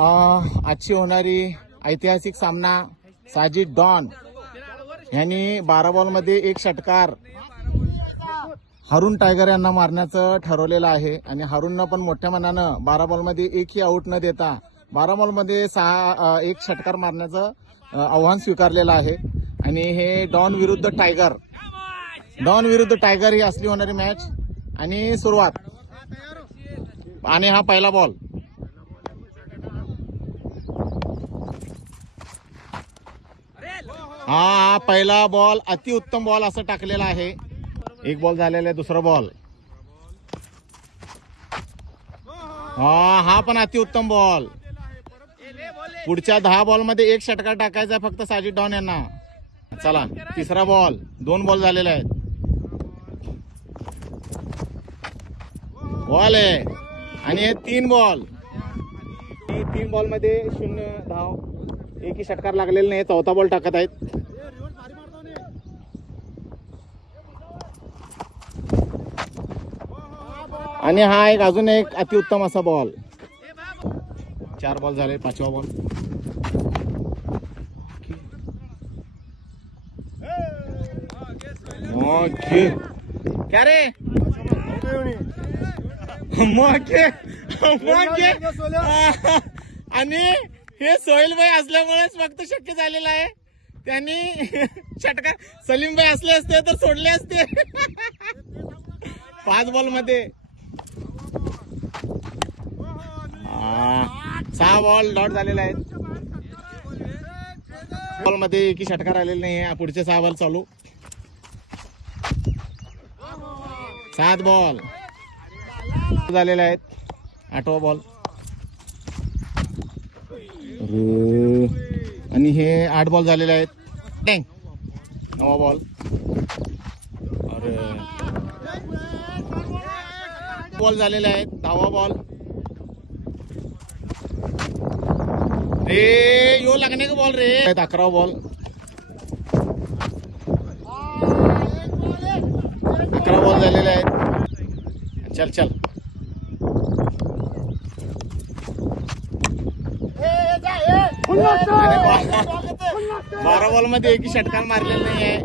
आजची होणारी ऐतिहासिक सामना साजिद डॉन यांनी 12 बॉलमध्ये 1 षटकार हारून टायगर यांना मारण्याचं ठरवलेलं आहे आणि हारूननं पण मोठ्या मनानं 12 बॉलमध्ये 1ही आऊट न देता 12 बॉलमध्ये 1 षटकार मारण्याचं आव्हान स्वीकारलेलं आहे. आणि हे डॉन विरुद्ध टायगर ही असली होणारी मॅच आणि सुरुवात. आणि हा पहिला बॉल. हा पहिला बॉल अतिउत्तम बॉल असं टाकलेला आहे. 1 बॉल झालेला आहे. दुसरा बॉल. हा पण अतिउत्तम बॉल. पुढच्या 10 बॉलमध्ये 1 षटकार टाकायचा फक्त साजिद डॉन यांना. चला तिसरा बॉल. 2 बॉल झालेले आहेत. बॉल आहे आणि हे 3 बॉल. 3 बॉलमध्ये 0 धाव. 1ही षटकार लागलेला नाही. चौथा बॉल टाकत आहेत. आणि हा अजून एक अतिउत्तम असा बॉल. 4 बॉल झाले. 5वा बॉल. क्या रे आणि हे सोहेलभाई असल्यामुळेच फक्त शक्य झालेलं आहे. त्यांनी षटकार सलीमभाई असले असते तर सोडले असते. 5 बॉल मध्ये 6 बॉल डॉट झालेले आहेत. बॉल मध्ये 1ही षटकार आलेला नाही. पुढचे 6 बॉल चालू. 7 बॉल झालेले आहेत. 8वा बॉल. आणि हे 8 बॉल झालेले आहेत. 9वा बॉल. अरे बॉल झालेले आहेत. 10वा बॉल. रे यो लगने का बॉल रे. 11वा बॉल. 11 बॉल झालेले आहेत. चल 12 बॉल मध्ये 1ही षटकार मारलेला नाही आहे.